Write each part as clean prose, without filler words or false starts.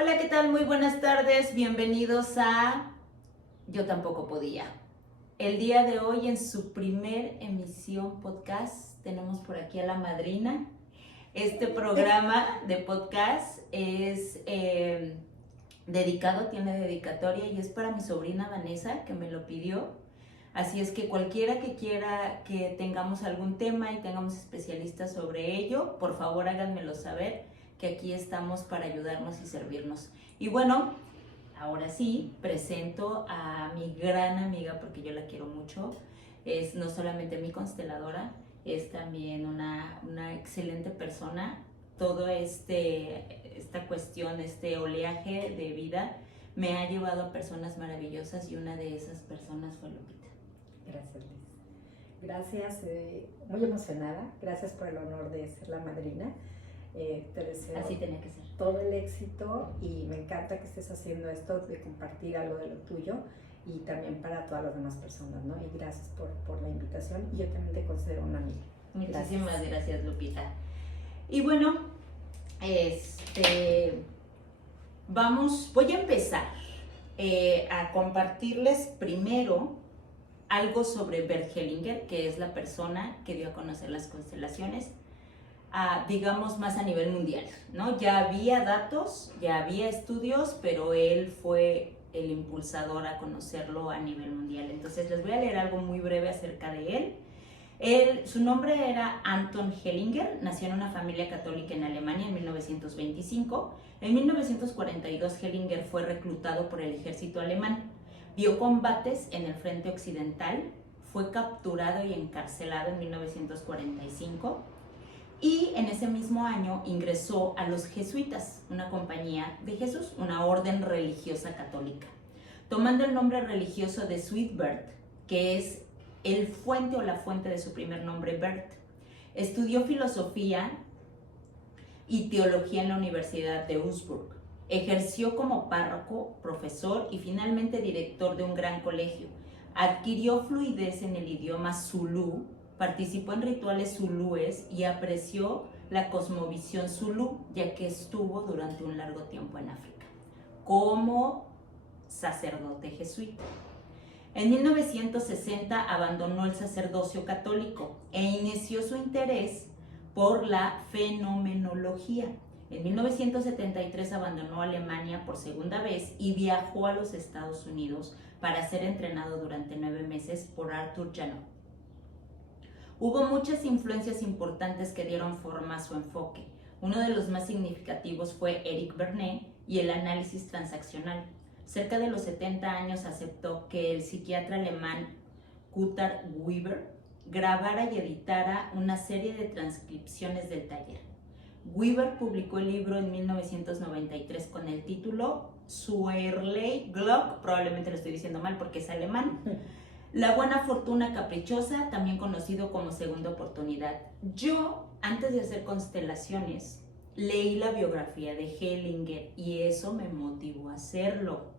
Hola, ¿qué tal? Muy buenas tardes. Bienvenidos a Yo tampoco podía. El día de hoy, en su primer emisión podcast, tenemos por aquí a la madrina. Este programa de podcast es dedicado, tiene dedicatoria y es para mi sobrina Vanessa, que me lo pidió. Así es que cualquiera que quiera que tengamos algún tema y tengamos especialistas sobre ello, por favor háganmelo saber, que aquí estamos para ayudarnos y servirnos. Y bueno, ahora sí, presento a mi gran amiga, porque yo la quiero mucho. Es no solamente mi consteladora, es también una excelente persona. Todo esta cuestión, este oleaje de vida me ha llevado a personas maravillosas y una de esas personas fue Lupita. Gracias, Liz. Gracias, muy emocionada. Gracias por el honor de ser la madrina. Te deseo Así tenía que ser. todo el éxito y me encanta que estés haciendo esto de compartir algo de lo tuyo y también para todas las demás personas, ¿no? Y gracias por la invitación y yo también te considero una amiga. Muchísimas gracias, Lupita. Y bueno, voy a empezar a compartirles primero algo sobre Bert Hellinger, que es la persona que dio a conocer las constelaciones, digamos más a nivel mundial, ¿no? Ya había datos, ya había estudios, pero él fue el impulsador a conocerlo a nivel mundial. Entonces les voy a leer algo muy breve acerca de él. Su nombre era Anton Hellinger, nació en una familia católica en Alemania en 1925. En 1942 Hellinger fue reclutado por el ejército alemán. Vio combates en el frente occidental, fue capturado y encarcelado en 1945 y en ese mismo año ingresó a los jesuitas, una compañía de Jesús, una orden religiosa católica, tomando el nombre religioso de Suitbert, que es el fuente o la fuente de su primer nombre, Bert. Estudió filosofía y teología en la Universidad de Augsburg. Ejerció como párroco, profesor y finalmente director de un gran colegio. Adquirió fluidez en el idioma zulú, participó en rituales zulúes y apreció la cosmovisión zulú, ya que estuvo durante un largo tiempo en África como sacerdote jesuita. En 1960 abandonó el sacerdocio católico e inició su interés por la fenomenología. En 1973 abandonó Alemania por segunda vez y viajó a los Estados Unidos para ser entrenado durante 9 meses por Arthur Janot. Hubo muchas influencias importantes que dieron forma a su enfoque. Uno de los más significativos fue Eric Bernet y el análisis transaccional. Cerca de los 70 años aceptó que el psiquiatra alemán Gunther Weber grabara y editara una serie de transcripciones del taller. Weber publicó el libro en 1993 con el título Suerlei Glock, probablemente lo estoy diciendo mal porque es alemán. La buena fortuna caprichosa, también conocido como segunda oportunidad. Yo, antes de hacer constelaciones, leí la biografía de Hellinger y eso me motivó a hacerlo.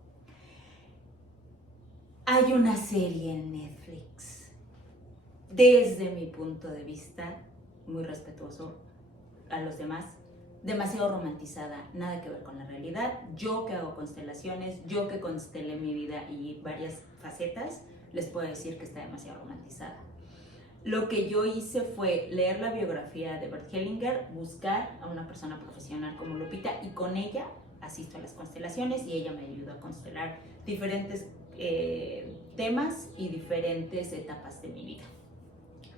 Hay una serie en Netflix, desde mi punto de vista, muy respetuoso a los demás, demasiado romantizada, nada que ver con la realidad. Yo que hago constelaciones, yo que constelé mi vida y varias facetas, les puedo decir que está demasiado romantizada. Lo que yo hice fue leer la biografía de Bert Hellinger, buscar a una persona profesional como Lupita y con ella asisto a las constelaciones y ella me ayuda a constelar diferentes temas y diferentes etapas de mi vida.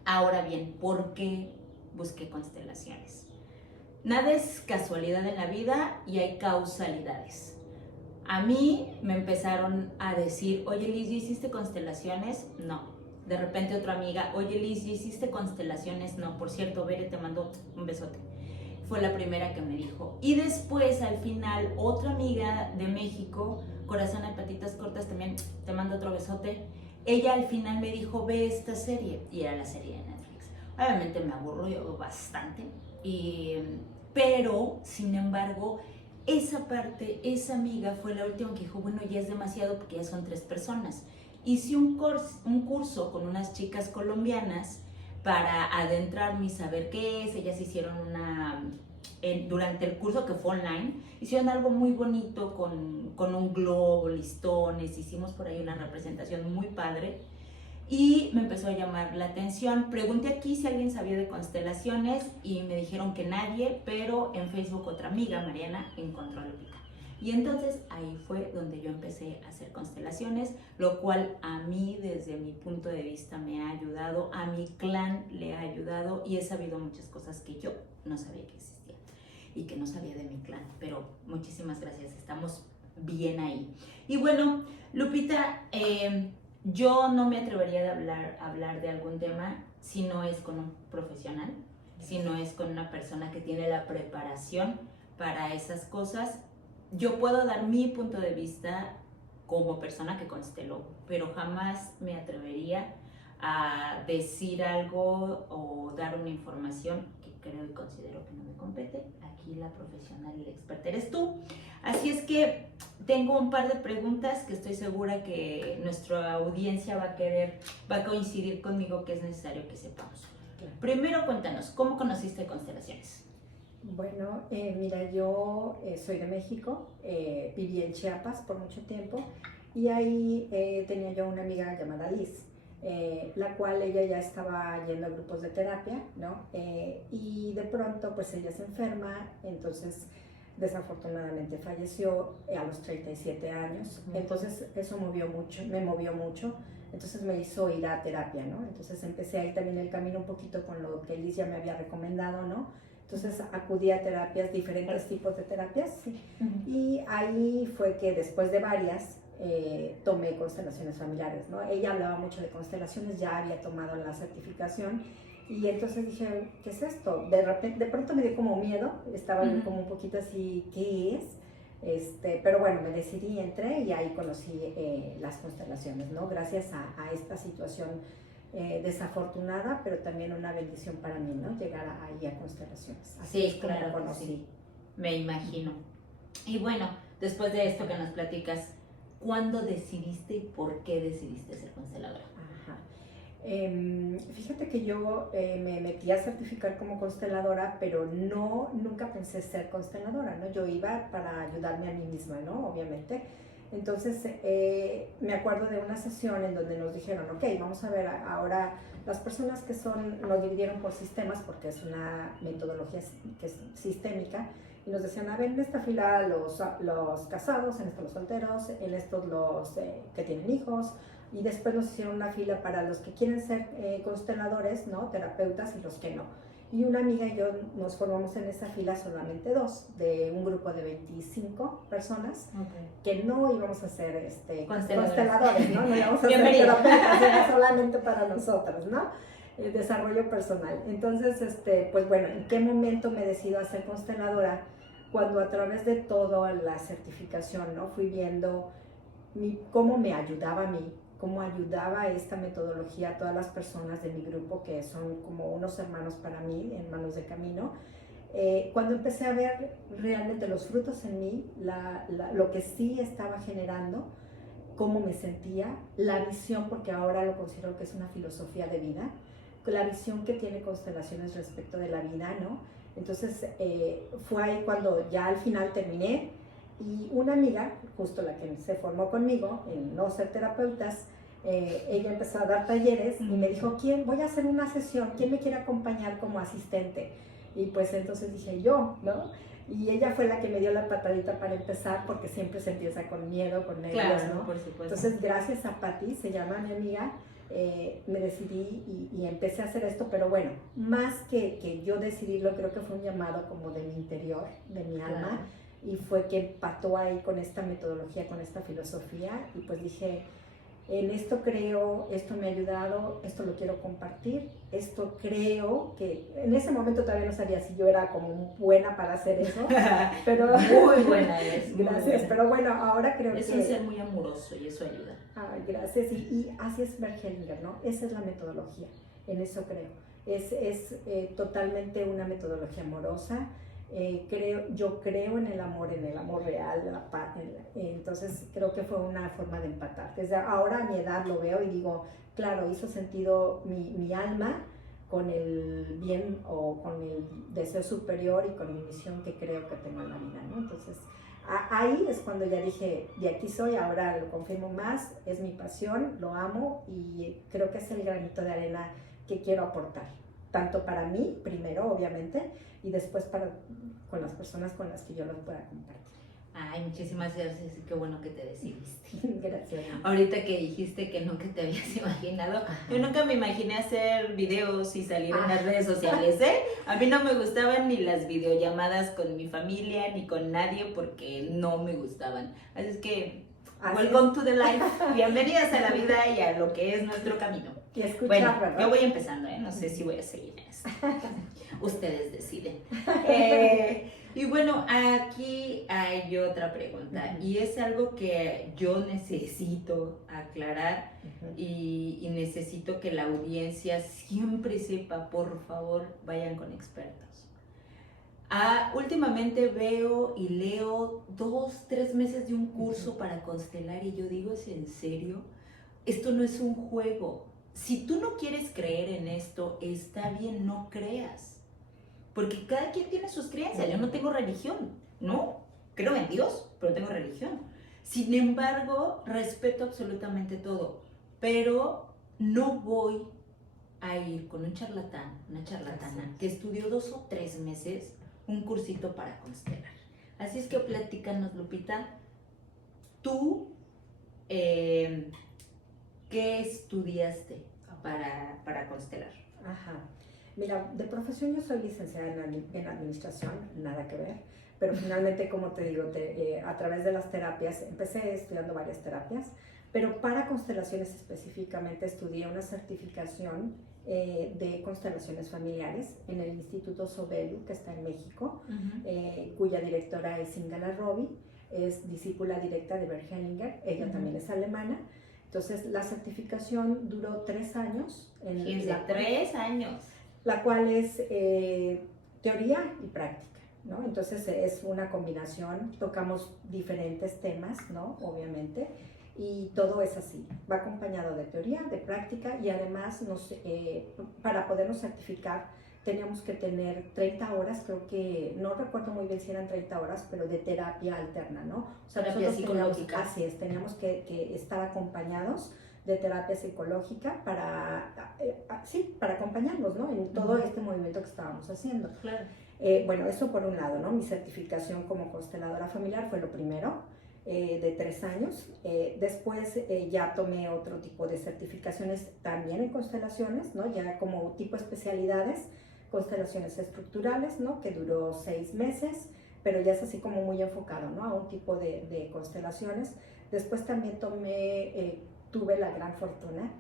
Ahora bien, ¿por qué busqué constelaciones? Nada es casualidad en la vida y hay causalidades. A mí me empezaron a decir, oye Liz, ¿ya hiciste constelaciones? No. De repente otra amiga, oye Liz, ¿ya hiciste constelaciones? No. Por cierto, Bere, te mando un besote. Fue la primera que me dijo. Y después, al final, otra amiga de México, Corazón de Patitas Cortas, también te mando otro besote. Ella al final me dijo, ve esta serie. Y era la serie de Netflix. Obviamente me aburrió bastante. Pero, sin embargo, esa parte, esa amiga fue la última que dijo, bueno, ya es demasiado porque ya son 3 personas. Hice un curso con unas chicas colombianas para adentrarme y saber qué es. Ellas hicieron durante el curso que fue online, hicieron algo muy bonito con un globo, listones, hicimos por ahí una representación muy padre y me empezó a llamar la atención. Pregunté aquí si alguien sabía de constelaciones y me dijeron que nadie, pero en Facebook otra amiga, Mariana, encontró a Lupita. Y entonces ahí fue donde yo empecé a hacer constelaciones, lo cual a mí desde mi punto de vista me ha ayudado, a mi clan le ha ayudado y he sabido muchas cosas que yo no sabía que existían y que no sabía de mi clan, pero muchísimas gracias, estamos bien ahí. Y bueno, Lupita, yo no me atrevería a hablar de algún tema si no es con un profesional, si no es con una persona que tiene la preparación para esas cosas. Yo puedo dar mi punto de vista como persona que consteló, pero jamás me atrevería a decir algo o dar una información que creo y considero que no me compete. Aquí la profesional y la experta eres tú. Así es que tengo un par de preguntas que estoy segura que nuestra audiencia va a coincidir conmigo que es necesario que sepamos. Primero, cuéntanos, ¿cómo conociste constelaciones? Bueno, mira, yo soy de México, viví en Chiapas por mucho tiempo y ahí tenía yo una amiga llamada Liz, la cual ella ya estaba yendo a grupos de terapia, ¿no? Y de pronto pues ella se enferma, entonces desafortunadamente falleció a los 37 años, entonces eso me movió mucho, entonces me hizo ir a terapia, ¿no? Entonces empecé ahí también el camino un poquito con lo que Liz ya me había recomendado, ¿no? Entonces acudí a terapias, diferentes tipos de terapias, sí. Y ahí fue que después de varias tomé constelaciones familiares, ¿no? Ella hablaba mucho de constelaciones, ya había tomado la certificación y entonces dije, ¿qué es esto? De pronto me dio como miedo, estaba como un poquito así, ¿qué es? Pero bueno, me decidí, entré y ahí conocí las constelaciones, ¿no? Gracias a esta situación desafortunada, pero también una bendición para mí, ¿no? Llegar ahí a constelaciones. Así sí, es como claro, conocí. sí. Me imagino. Y bueno, después de esto que nos platicas, ¿cuándo decidiste y por qué decidiste ser consteladora? Ajá. Fíjate que yo me metí a certificar como consteladora, pero nunca pensé ser consteladora, ¿no? Yo iba para ayudarme a mí misma, ¿no? Obviamente. Entonces, me acuerdo de una sesión en donde nos dijeron, ok, vamos a ver ahora las personas que nos dividieron por sistemas, porque es una metodología que es sistémica, y nos decían, a ver, en esta fila los casados, en esto los solteros, en estos los que tienen hijos, y después nos hicieron una fila para los que quieren ser consteladores, ¿no? Terapeutas, y los que no. Y una amiga y yo nos formamos en esa fila solamente dos, de un grupo de 25 personas, que no íbamos a ser consteladores, ¿no? No íbamos a ser terapeutas, era solamente para nosotros, ¿no? El desarrollo personal. Entonces, pues bueno, ¿en qué momento me decido a ser consteladora? Cuando a través de toda la certificación, ¿no? Fui viendo cómo me ayudaba a mí, cómo ayudaba esta metodología a todas las personas de mi grupo, que son como unos hermanos para mí, hermanos de camino. Cuando empecé a ver realmente los frutos en mí, lo que sí estaba generando, cómo me sentía, la visión, porque ahora lo considero que es una filosofía de vida, la visión que tiene Constelaciones respecto de la vida, ¿no? Entonces fue ahí cuando ya al final terminé. Y una amiga, justo la que se formó conmigo en no ser terapeutas, ella empezó a dar talleres y me dijo, voy a hacer una sesión, ¿quién me quiere acompañar como asistente? Y pues entonces dije yo, ¿no? Y ella fue la que me dio la patadita para empezar, porque siempre se empieza con miedo, con nervios, claro, ¿no? Por supuesto. Entonces, gracias a Patti, se llama mi amiga, me decidí y empecé a hacer esto, pero bueno, más que yo decidirlo, creo que fue un llamado como de mi interior, de mi alma, y fue que empató ahí con esta metodología, con esta filosofía, y pues dije, en esto creo, esto me ha ayudado, esto lo quiero compartir, esto creo que en ese momento todavía no sabía si yo era como buena para hacer eso, pero muy buena es. Gracias, buena. Pero bueno, ahora creo es que... Es un ser muy amoroso y eso ayuda. Ay, gracias, y así es Bert Hellinger, ¿no? Esa es la metodología, en eso creo. Es totalmente una metodología amorosa. Yo creo en el amor real, entonces creo que fue una forma de empatar. Desde ahora a mi edad lo veo y digo, claro, hizo sentido mi alma con el bien o con el deseo superior y con mi misión que creo que tengo en la vida, ¿no? Entonces, ahí es cuando ya dije, de aquí soy, ahora lo confirmo más, es mi pasión, lo amo y creo que es el granito de arena que quiero aportar, tanto para mí, primero, obviamente, y después con las personas con las que yo los pueda compartir. Ay, muchísimas gracias, qué bueno que te decidiste. Gracias. Ahorita que dijiste que nunca te habías imaginado, yo nunca me imaginé hacer videos y salir en las redes sociales, ¿eh? A mí no me gustaban ni las videollamadas con mi familia ni con nadie porque no me gustaban. Así es que, welcome to the life, bienvenidas a la vida y a lo que es nuestro camino. Y escuchar, bueno, ¿verdad? yo voy empezando, ¿eh? No sé si voy a seguir en esto. Ustedes deciden. Y bueno, aquí hay otra pregunta y es algo que yo necesito aclarar y necesito que la audiencia siempre sepa, por favor, vayan con expertos. Últimamente veo y leo 2-3 meses de un curso para constelar y yo digo, ¿es en serio? Esto no es un juego. Si tú no quieres creer en esto, está bien, no creas. Porque cada quien tiene sus creencias. Yo no tengo religión, ¿no? Creo en Dios, pero no tengo religión. Sin embargo, respeto absolutamente todo. Pero no voy a ir con un charlatán, una charlatana, que estudió 2 o 3 meses un cursito para constelar. Así es que platícanos, Lupita, tú, ¿qué estudiaste para constelar? Ajá. Mira, de profesión yo soy licenciada en administración, nada que ver, pero finalmente, como te digo, a través de las terapias, empecé estudiando varias terapias, pero para constelaciones específicamente estudié una certificación de constelaciones familiares en el Instituto Sobelu, que está en México, cuya directora es Ingela Robbie, es discípula directa de Bert Hellinger, ella también es alemana. Entonces, la certificación duró 3 años. Fíjense, 3 años. La cual es teoría y práctica, ¿no? Entonces es una combinación, tocamos diferentes temas, ¿no? Obviamente, y todo es así, va acompañado de teoría, de práctica y además para podernos certificar teníamos que tener 30 horas, creo que, no recuerdo muy bien si eran 30 horas, pero de terapia alterna, ¿no? O sea, terapia psicológica. Así es, teníamos que estar acompañados de terapia psicológica para acompañarnos, ¿no? En todo este movimiento que estábamos haciendo. Claro. Bueno, eso por un lado, ¿no? Mi certificación como consteladora familiar fue lo primero, de 3 años. Después ya tomé otro tipo de certificaciones también en constelaciones, ¿no? Ya como tipo especialidades, constelaciones estructurales, ¿no? Que duró 6 meses, pero ya es así como muy enfocado, ¿no? A un tipo de constelaciones. Después también tuve la gran fortuna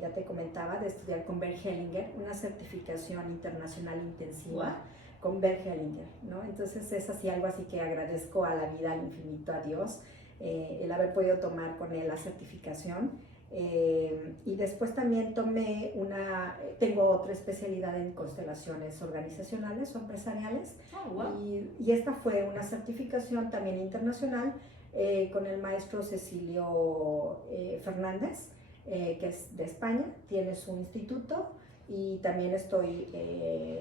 ya te comentaba, de estudiar con Bert Hellinger, una certificación internacional intensiva con Bert Hellinger, ¿no? Entonces es así, algo así que agradezco a la vida, al infinito, a Dios, el haber podido tomar con él la certificación. Y después también tengo otra especialidad en constelaciones organizacionales o empresariales. Y esta fue una certificación también internacional con el maestro Cecilio Fernández, que es de España, tiene su instituto y también estoy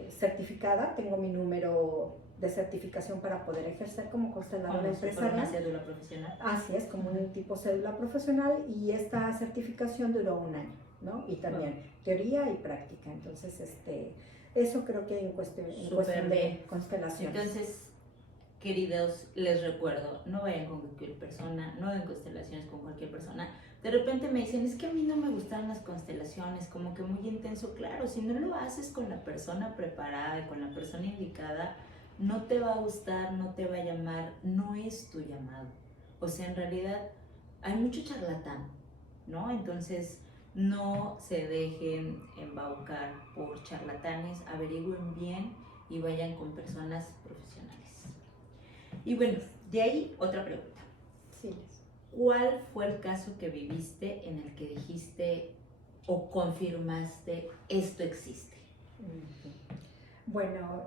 certificada, tengo mi número de certificación para poder ejercer como consteladora empresarial. ¿Una cédula profesional? Así es, como un tipo cédula profesional, y esta certificación duró 1 año, ¿no? Y también teoría y práctica, entonces eso creo que en cuestión de constelaciones. Entonces, queridos, les recuerdo, no vayan con cualquier persona, no hagan constelaciones con cualquier persona. De repente me dicen, es que a mí no me gustan las constelaciones, como que muy intenso. Claro, si no lo haces con la persona preparada, con la persona indicada, no te va a gustar, no te va a llamar, no es tu llamado. O sea, en realidad hay mucho charlatán, ¿no? Entonces, no se dejen embaucar por charlatanes, averigüen bien y vayan con personas profesionales. Y bueno, de ahí otra pregunta. Sí. ¿Cuál fue el caso que viviste en el que dijiste o confirmaste esto existe? Bueno,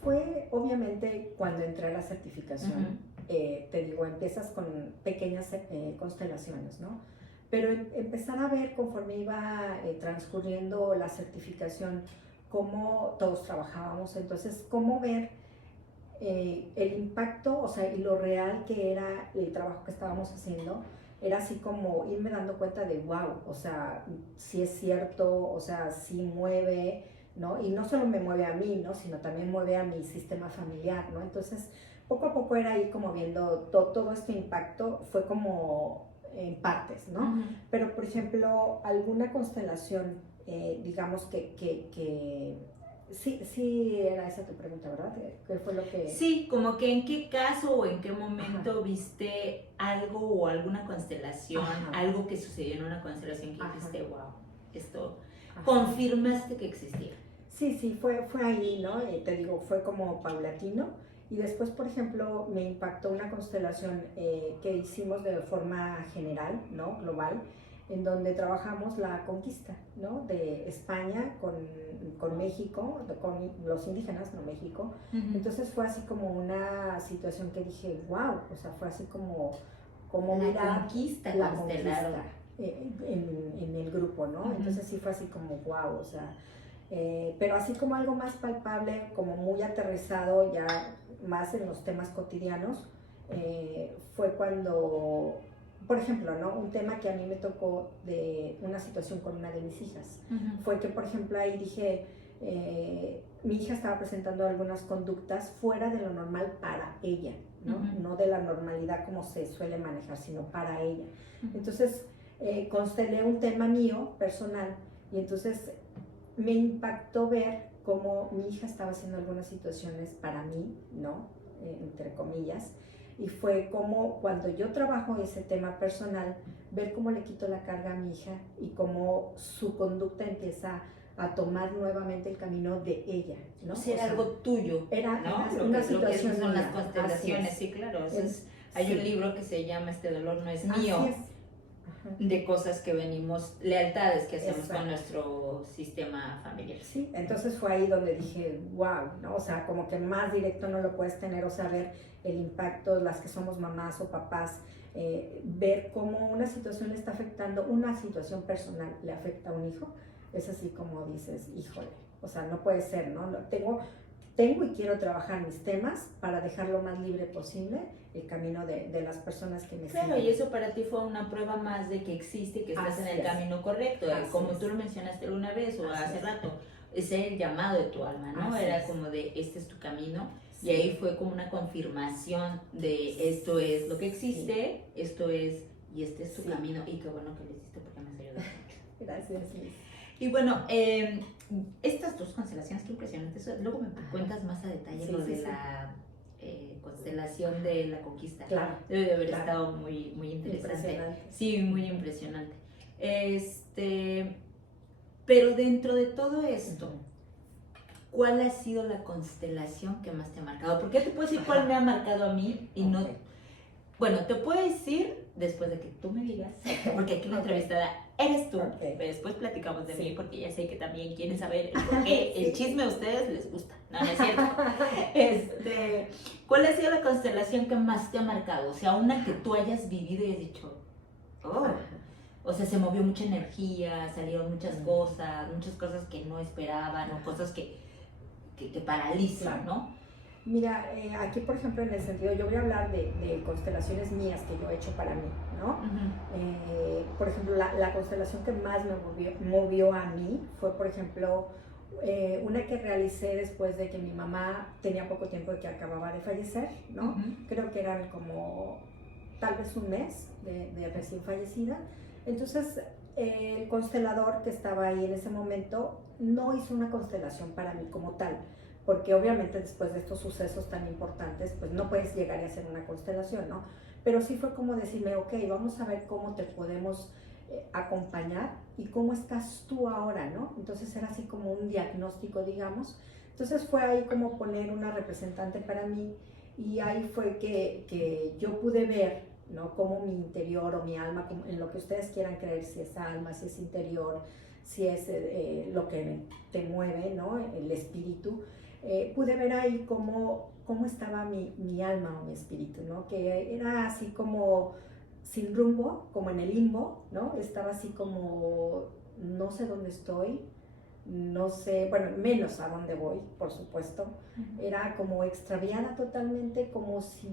fue obviamente cuando entré a la certificación, te digo, empiezas con pequeñas constelaciones, ¿no? pero empezar a ver conforme iba transcurriendo la certificación, cómo todos trabajábamos, entonces cómo ver el impacto, o sea, y lo real que era el trabajo que estábamos haciendo, era así como irme dando cuenta de, wow, o sea, sí es cierto, o sea, sí mueve, ¿no? Y no solo me mueve a mí, ¿no? Sino también mueve a mi sistema familiar, ¿no? Entonces, poco a poco era ir como viendo todo este impacto, fue como en partes, ¿no? Ujú. Pero, por ejemplo, alguna constelación, digamos que sí era esa tu pregunta, ¿verdad? ¿Qué fue lo que...? Sí, como que en qué caso o en qué momento viste algo o alguna constelación, Ajá. algo que sucedió en una constelación que Ajá. dijiste, wow, esto Ajá. confirmaste que existía. Sí, fue ahí, ¿no? Te digo, fue como paulatino. Y después, por ejemplo, me impactó una constelación que hicimos de forma general, ¿no? Global, en donde trabajamos la conquista, ¿no? De España con México, con los indígenas, no México. Ujú. Entonces fue así como una situación que dije, wow, o sea, fue así como La mirar conquista la constelaron. conquista en el grupo, ¿no? Ujú. Entonces sí fue así como, wow, o sea... pero así como algo más palpable, como muy aterrizado ya más en los temas cotidianos, fue cuando, por ejemplo, ¿no? Un tema que a mí me tocó de una situación con una de mis hijas, Ujú. fue que, por ejemplo, ahí dije, mi hija estaba presentando algunas conductas fuera de lo normal para ella, ¿no? Ujú. No de la normalidad como se suele manejar, sino para ella. Ujú. Entonces, constelé un tema mío, personal, y entonces me impactó ver cómo mi hija estaba haciendo algunas situaciones para mí, ¿no? Entre comillas, y fue como cuando yo trabajo ese tema personal, ver cómo le quito la carga a mi hija y cómo su conducta empieza a tomar nuevamente el camino de ella, ¿no? O sea, era algo tuyo, era ¿no? una Lo que situación son las mía, constelaciones, así sí, claro. Eso es. hay Sí. un libro que se llama Este dolor no es Así mío, es. Ajá. de cosas que venimos, lealtades que hacemos Exacto. con nuestro sistema familiar. Sí, entonces fue ahí donde dije, wow, ¿no? O sea, como que más directo no lo puedes tener, o sea, ver el impacto, las que somos mamás o papás, ver cómo una situación le está afectando, una situación personal le afecta a un hijo, es así como dices, híjole, o sea, no puede ser, ¿no? Tengo y quiero trabajar mis temas para dejar lo más libre posible el camino de las personas que me Claro, siguen. y eso para ti fue una prueba más de que existe, que estás Así en el es. camino correcto. Así Como es. tú lo mencionaste alguna vez o Así hace es. rato, es el llamado de tu alma, ¿no? Así Era es. como de, este es tu camino. Sí. Y ahí fue como una confirmación de esto es lo que existe, esto es, y este es tu Sí. camino. Y qué bueno que lo hiciste porque nos ayudó mucho. Gracias, Liz. Y bueno, estas dos constelaciones, qué impresionantes. Luego me cuentas más a detalle Sí, lo sí, de sí. la constelación de la conquista. Claro. Debe de haber Claro. estado muy, muy interesante. Impresionante. Sí, muy impresionante. Pero dentro de todo esto, ¿cuál ha sido la constelación que más te ha marcado? Porque te puedo decir cuál me ha marcado a mí y no. Bueno, te puedo decir después de que tú me digas, porque aquí la entrevistada eres tú. Pero después platicamos de mí porque ya sé que también quieren saber el por qué el chisme a ustedes les gusta. No, no es cierto. ¿Cuál ha sido la constelación que más te ha marcado? O sea, una que tú hayas vivido y has dicho, oh. O sea, se movió mucha energía, salieron muchas cosas que no esperaban, o cosas que paralizan, ¿no? Mira, aquí por ejemplo en el sentido, yo voy a hablar de constelaciones mías que yo he hecho para mí, ¿no? Por ejemplo, la constelación que más me movió a mí fue, por ejemplo, una que realicé después de que mi mamá tenía poco tiempo de que acababa de fallecer, ¿no? Creo que eran como tal vez un mes de recién fallecida. Entonces, el constelador que estaba ahí en ese momento no hizo una constelación para mí como tal, porque obviamente después de estos sucesos tan importantes, pues no puedes llegar a hacer una constelación, ¿no? Pero sí fue como decirme, ok, vamos a ver cómo te podemos acompañar y cómo estás tú ahora, ¿no? Entonces era así como un diagnóstico, digamos. Entonces fue ahí como poner una representante para mí y ahí fue que yo pude ver, ¿no? Como mi interior o mi alma, como en lo que ustedes quieran creer, si es alma, si es interior, si es lo que te mueve, ¿no? El espíritu. Pude ver ahí cómo estaba mi alma o mi espíritu, ¿no? Que era así como sin rumbo, como en el limbo, ¿no? Estaba así como, no sé dónde estoy, no sé, bueno, menos a dónde voy, por supuesto. Era como extraviada totalmente, como si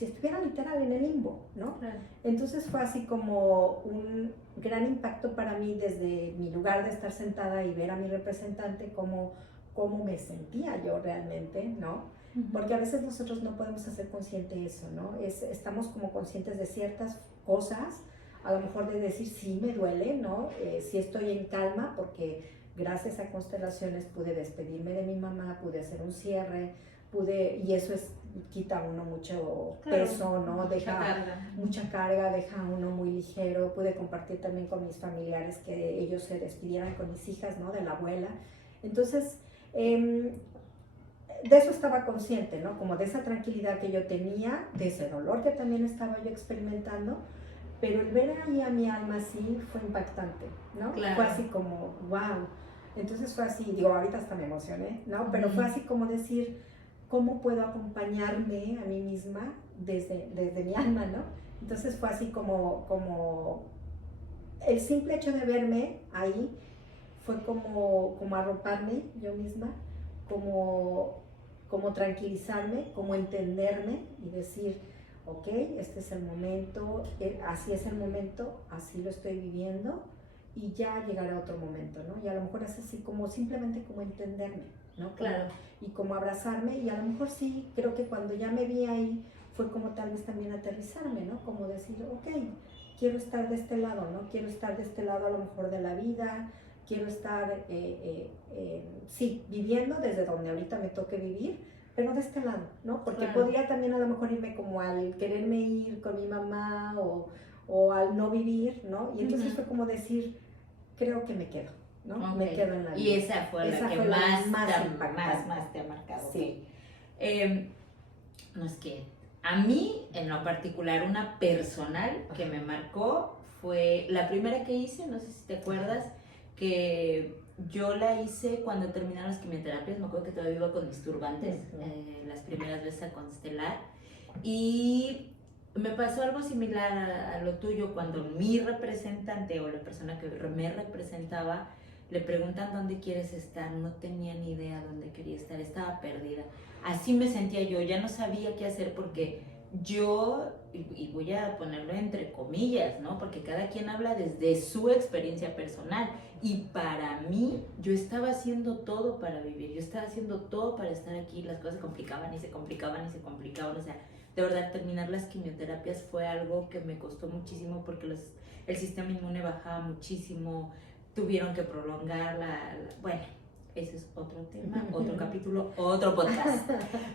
estuviera literal en el limbo, ¿no? Claro. Entonces fue así como un gran impacto para mí desde mi lugar de estar sentada y ver a mi representante cómo me sentía yo realmente, ¿no? Porque a veces nosotros no podemos hacer consciente eso, ¿no? Estamos como conscientes de ciertas cosas, a lo mejor de decir sí me duele, ¿no? Sí estoy en calma porque gracias a constelaciones pude despedirme de mi mamá, pude hacer un cierre, y eso quita a uno mucho peso, ¿no? Mucha carga, deja a uno muy ligero. Pude compartir también con mis familiares que ellos se despidieran con mis hijas, ¿no? De la abuela. Entonces, de eso estaba consciente, ¿no? Como de esa tranquilidad que yo tenía, de ese dolor que también estaba yo experimentando, pero el ver ahí a mi alma así fue impactante, ¿no? Claro. Fue así como, wow. Entonces fue así, digo, ahorita hasta me emocioné, ¿no? Pero fue así como decir, ¿cómo puedo acompañarme a mí misma desde mi alma, ¿no? Entonces fue así como el simple hecho de verme ahí fue como arroparme yo misma, como tranquilizarme, como entenderme y decir, ok, este es el momento, así es el momento, así lo estoy viviendo y ya llegará otro momento, ¿no? Y a lo mejor es así como simplemente como entenderme, ¿no? Claro. Y como abrazarme y a lo mejor sí, creo que cuando ya me vi ahí fue como tal vez también aterrizarme, ¿no? Como decir, ok, quiero estar de este lado, ¿no? Quiero estar de este lado a lo mejor de la vida, quiero estar, sí, viviendo desde donde ahorita me toque vivir, pero de este lado, ¿no? Porque Claro. podría también a lo mejor irme como al quererme ir con mi mamá o al no vivir, ¿no? Y entonces fue como decir, creo que me quedo, ¿no? Okay. Me quedo en la vida. Y esa fue la que más te ha marcado. Sí. Okay. No, es que a mí, en lo particular, una personal que me marcó fue la primera que hice, no sé si te acuerdas, que yo la hice cuando terminaron las quimioterapias. Me acuerdo que todavía iba con mis turbantes, las primeras veces a constelar, y me pasó algo similar a lo tuyo cuando mi representante o la persona que me representaba le preguntan dónde quieres estar. No tenía ni idea dónde quería estar, estaba perdida. Así me sentía yo, ya no sabía qué hacer porque yo, y voy a ponerlo entre comillas, ¿no? Porque cada quien habla desde su experiencia personal, y para mí yo estaba haciendo todo para vivir, yo estaba haciendo todo para estar aquí. Las cosas se complicaban y se complicaban y se complicaban, o sea, de verdad terminar las quimioterapias fue algo que me costó muchísimo porque el sistema inmune bajaba muchísimo, tuvieron que prolongarla, bueno, ese es otro tema, otro capítulo, otro podcast.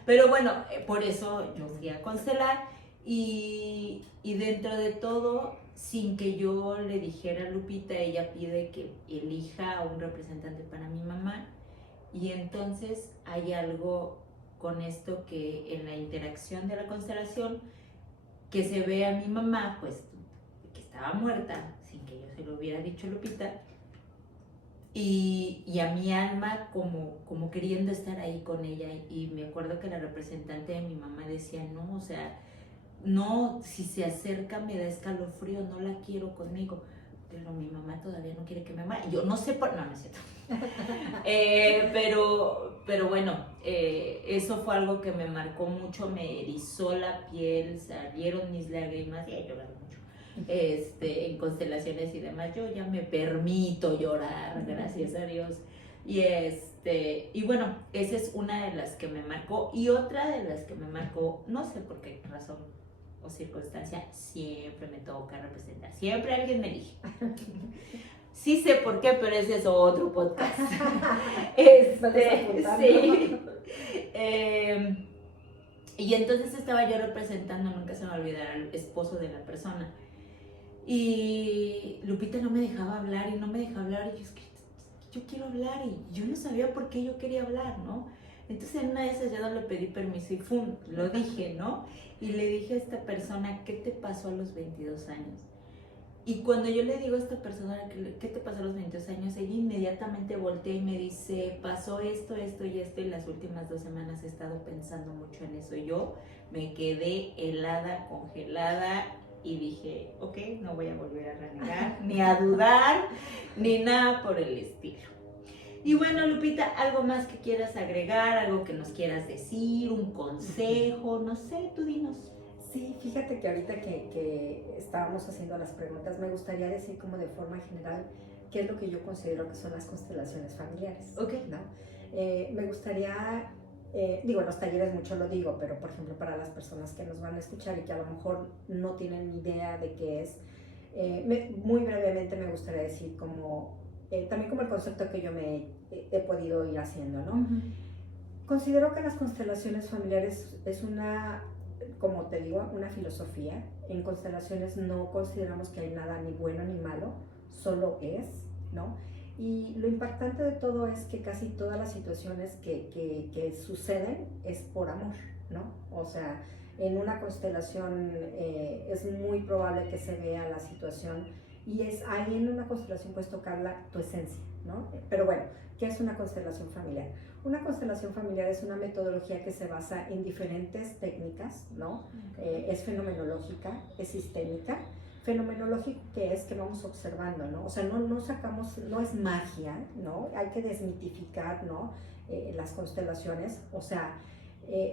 Pero bueno, por eso yo fui a constelar y dentro de todo, sin que yo le dijera a Lupita, ella pide que elija a un representante para mi mamá, y entonces hay algo con esto que en la interacción de la constelación, que se ve a mi mamá, pues, que estaba muerta, sin que yo se lo hubiera dicho a Lupita, y a mi alma como queriendo estar ahí con ella. Y me acuerdo que la representante de mi mamá decía, no, o sea, no, si se acerca me da escalofrío, no la quiero conmigo. Pero mi mamá todavía no quiere que me muera. Yo no sé por... No, no es cierto. Pero bueno, eso fue algo que me marcó mucho, me erizó la piel, salieron mis lágrimas y he llorado mucho. En constelaciones y demás, yo ya me permito llorar, gracias a Dios. Y bueno, esa es una de las que me marcó. Y otra de las que me marcó, no sé por qué razón o circunstancia, siempre me toca representar, siempre alguien me elige. Sí sé por qué, pero ese es otro podcast. Sí. Y entonces estaba yo representando, nunca se me olvidará, al esposo de la persona. Y Lupita no me dejaba hablar y no me dejaba hablar. Y yo, es que yo quiero hablar, y yo no sabía por qué yo quería hablar, ¿no? Entonces en una de esas ya no le pedí permiso y ¡fum! Lo dije, ¿no? Y le dije a esta persona, ¿qué te pasó a los 22 años? Y cuando yo le digo a esta persona, ¿qué te pasó a los 22 años? Ella inmediatamente voltea y me dice, pasó esto, esto y esto, y las últimas 2 semanas he estado pensando mucho en eso. Yo me quedé helada, congelada, y dije, ok, no voy a volver a renegar, ni a dudar, ni nada por el estilo. Y bueno, Lupita, ¿algo más que quieras agregar? ¿Algo que nos quieras decir? ¿Un consejo? No sé, tú dinos. Sí, fíjate que ahorita que estábamos haciendo las preguntas, me gustaría decir como de forma general qué es lo que yo considero que son las constelaciones familiares. Ok. ¿No? Me gustaría, digo, en los talleres mucho lo digo, pero por ejemplo para las personas que nos van a escuchar y que a lo mejor no tienen ni idea de qué es, muy brevemente me gustaría decir como, también como el concepto que yo he podido ir haciendo, ¿no? Uh-huh. Considero que las constelaciones familiares es una, como te digo, una filosofía. En constelaciones no consideramos que hay nada ni bueno ni malo, solo es, ¿no? Y lo impactante de todo es que casi todas las situaciones que suceden es por amor, ¿no? O sea, en una constelación es muy probable que se vea la situación y es ahí en una constelación puedes tocar tu esencia, ¿no? Pero bueno, ¿qué es una constelación familiar? Una constelación familiar es una metodología que se basa en diferentes técnicas, ¿no? Es fenomenológica, es sistémica. Fenomenológico que es que vamos observando, ¿no? O sea, no sacamos, no es magia, ¿no? Hay que desmitificar, ¿no? Las constelaciones, o sea,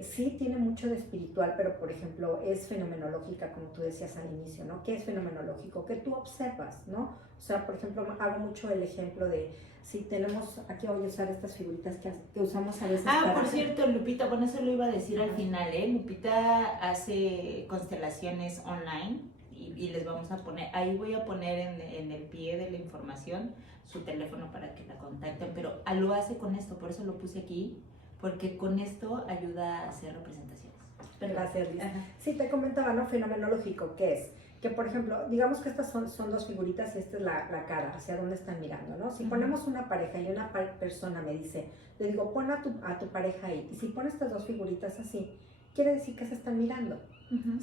sí tiene mucho de espiritual, pero por ejemplo es fenomenológica, como tú decías al inicio, ¿no? ¿Qué es fenomenológico? Que tú observas, ¿no? O sea, por ejemplo, hago mucho el ejemplo de si tenemos, aquí voy a usar estas figuritas que usamos a veces por cierto, Lupita, bueno, eso lo iba a decir al final, ¿eh? Lupita hace constelaciones online y les vamos a poner, ahí voy a poner en el pie de la información su teléfono para que la contacten, pero lo hace con esto, por eso lo puse aquí, porque con esto ayuda a hacer representaciones. Gracias, Liz. Sí, te comentaba, ¿no? Fenomenológico, ¿qué es? Que, por ejemplo, digamos que estas son dos figuritas y esta es la cara, hacia dónde están mirando, ¿no? Si ponemos una pareja y una persona me dice, le digo, pon a tu pareja ahí, y si pone estas dos figuritas así, quiere decir que se están mirando.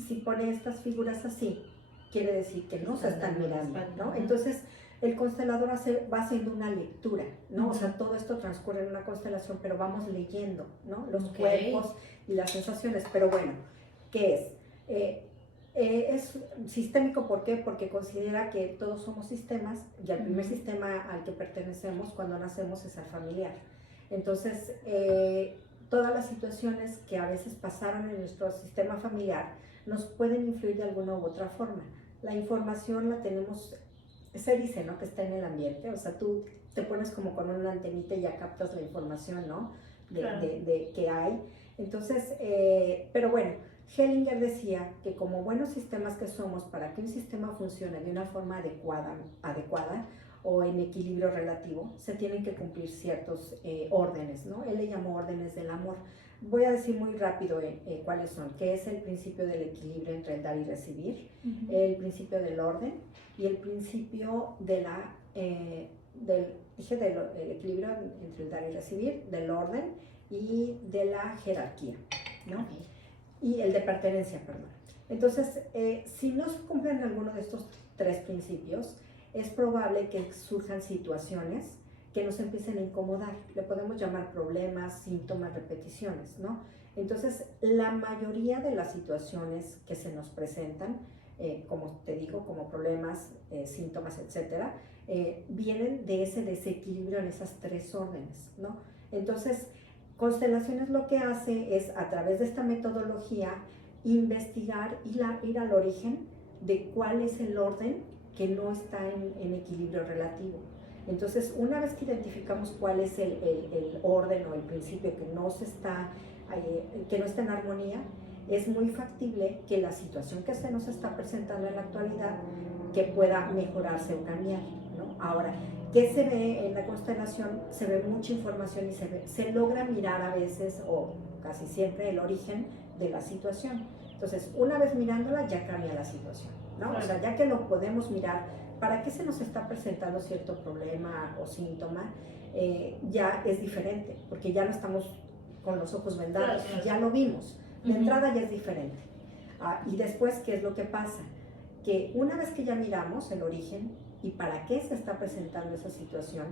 Si pone estas figuras así, quiere decir que no se están mirando, ¿no? Entonces, el constelador va haciendo una lectura, ¿no? O sea, todo esto transcurre en una constelación, pero vamos leyendo, ¿no? Los cuerpos y las sensaciones. Pero bueno, ¿qué es? Es sistémico, ¿por qué? Porque considera que todos somos sistemas y el primer sistema al que pertenecemos cuando nacemos es el familiar. Entonces, todas las situaciones que a veces pasaron en nuestro sistema familiar nos pueden influir de alguna u otra forma. La información la tenemos, se dice, ¿no? Que está en el ambiente, o sea, tú te pones como con una antenita y ya captas la información, ¿no? De que hay. Entonces, pero bueno, Hellinger decía que como buenos sistemas que somos, para que un sistema funcione de una forma adecuada o en equilibrio relativo, se tienen que cumplir ciertos órdenes, ¿no? Él le llamó órdenes del amor. Voy a decir muy rápido cuáles son, que es el principio del equilibrio entre el dar y recibir, el principio del orden y el principio de del equilibrio entre el dar y recibir, del orden y de la jerarquía, ¿no? Okay. Y el de pertenencia, perdón. Entonces, si no se cumplen alguno de estos tres principios, es probable que surjan situaciones que nos empiecen a incomodar. Le podemos llamar problemas, síntomas, repeticiones, ¿no? Entonces, la mayoría de las situaciones que se nos presentan, como te digo, como problemas, síntomas, etcétera, vienen de ese desequilibrio en esas tres órdenes, ¿no? Entonces, Constelaciones lo que hace es, a través de esta metodología, investigar y ir al origen de cuál es el orden que no está en equilibrio relativo. Entonces, una vez que identificamos cuál es el orden o el principio que no está en armonía, es muy factible que la situación que se nos está presentando en la actualidad que pueda mejorarse o cambiar, ¿no? Ahora, ¿qué se ve en la constelación? Se ve mucha información y se logra mirar a veces o casi siempre el origen de la situación. Entonces, una vez mirándola ya cambia la situación, ¿no? Claro. O sea, ya que lo podemos mirar, ¿para qué se nos está presentando cierto problema o síntoma? Ya es diferente, porque ya no estamos con los ojos vendados, claro. Ya lo vimos. De entrada ya es diferente. Y después, ¿qué es lo que pasa? Que una vez que ya miramos el origen y para qué se está presentando esa situación,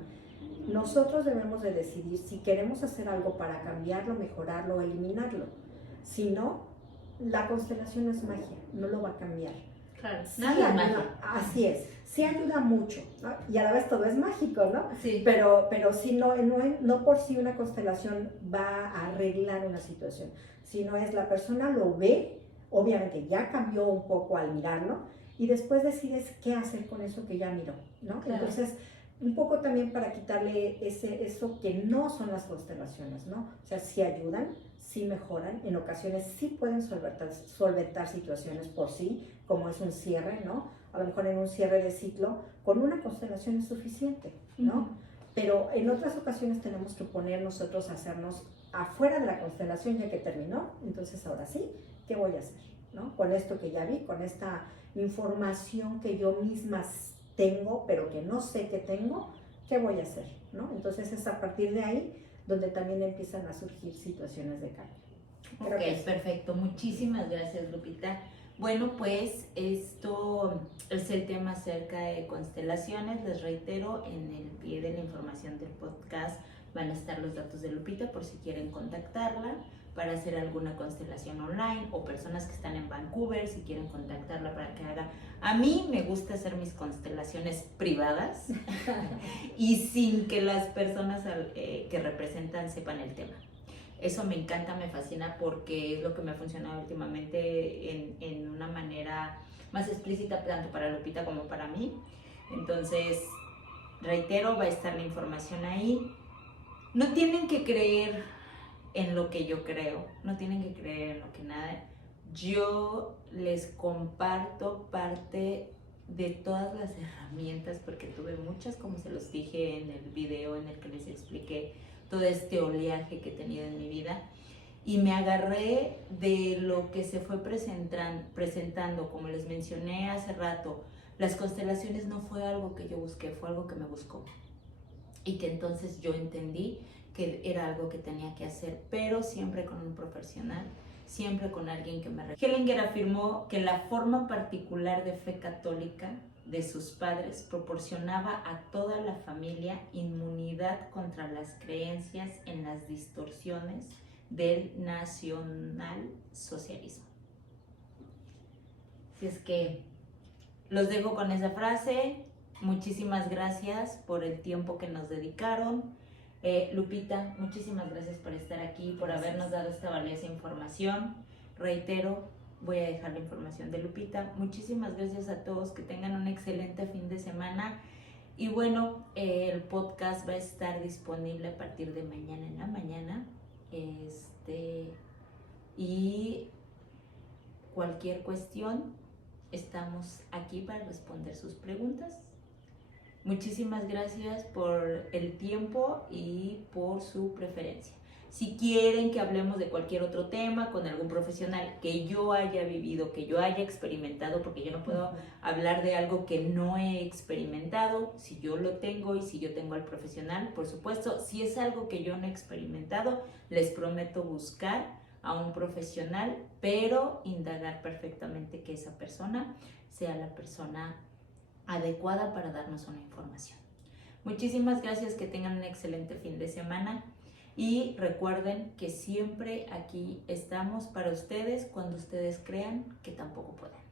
nosotros debemos de decidir si queremos hacer algo para cambiarlo, mejorarlo o eliminarlo. Si no, la constelación es magia, no lo va a cambiar. Claro, Sí nada es ayuda, mágico. así es, sí ayuda mucho, ¿no? Y a la vez todo es mágico, ¿no? Sí. Pero sí, no por sí una constelación va a arreglar una situación, sino es la persona lo ve, obviamente ya cambió un poco al mirarlo, y después decides qué hacer con eso que ya miró, ¿no? Claro. Entonces, un poco también para quitarle eso que no son las constelaciones, ¿no? O sea, sí ayudan, sí mejoran, en ocasiones sí pueden solventar situaciones por sí, como es un cierre, ¿no? A lo mejor en un cierre de ciclo, con una constelación es suficiente, ¿no? Pero en otras ocasiones tenemos que poner nosotros a hacernos afuera de la constelación ya que terminó, entonces ahora sí, ¿qué voy a hacer? ¿No? Con esto que ya vi, con esta información que yo misma tengo, pero que no sé que tengo, ¿qué voy a hacer? ¿No? Entonces es a partir de ahí donde también empiezan a surgir situaciones de cambio. Ok, perfecto. Muchísimas gracias, Lupita. Bueno, pues esto es el tema acerca de constelaciones. Les reitero, en el pie de la información del podcast van a estar los datos de Lupita por si quieren contactarla para hacer alguna constelación online, o personas que están en Vancouver si quieren contactarla para que haga. A mí me gusta hacer mis constelaciones privadas y sin que las personas que representan sepan el tema. Eso me encanta, me fascina, porque es lo que me ha funcionado últimamente en una manera más explícita tanto para Lupita como para mí. Entonces, reitero, va a estar la información ahí. No tienen que creer en lo que yo creo, no tienen que creer en lo que nada. Yo les comparto parte de todas las herramientas, porque tuve muchas, como se los dije en el video en el que les expliqué todo este oleaje que he tenido en mi vida, y me agarré de lo que se fue presentando. Como les mencioné hace rato, las constelaciones no fue algo que yo busqué, fue algo que me buscó, y que entonces yo entendí que era algo que tenía que hacer, pero siempre con un profesional, siempre con alguien que me... Hellinger afirmó que la forma particular de fe católica de sus padres proporcionaba a toda la familia inmunidad contra las creencias en las distorsiones del nacionalsocialismo. Así es que los dejo con esa frase. Muchísimas gracias por el tiempo que nos dedicaron. Lupita, muchísimas gracias por estar aquí, por habernos dado esta valiosa información. Reitero, voy a dejar la información de Lupita. Muchísimas gracias a todos, que tengan un excelente fin de semana. Y bueno, el podcast va a estar disponible a partir de mañana en la mañana. Y cualquier cuestión, estamos aquí para responder sus preguntas. Muchísimas gracias por el tiempo y por su preferencia. Si quieren que hablemos de cualquier otro tema con algún profesional que yo haya vivido, que yo haya experimentado, porque yo no puedo hablar de algo que no he experimentado, si yo lo tengo y si yo tengo al profesional, por supuesto. Si es algo que yo no he experimentado, les prometo buscar a un profesional, pero indagar perfectamente que esa persona sea la persona adecuada para darnos una información. Muchísimas gracias, que tengan un excelente fin de semana, y recuerden que siempre aquí estamos para ustedes cuando ustedes crean que tampoco pueden.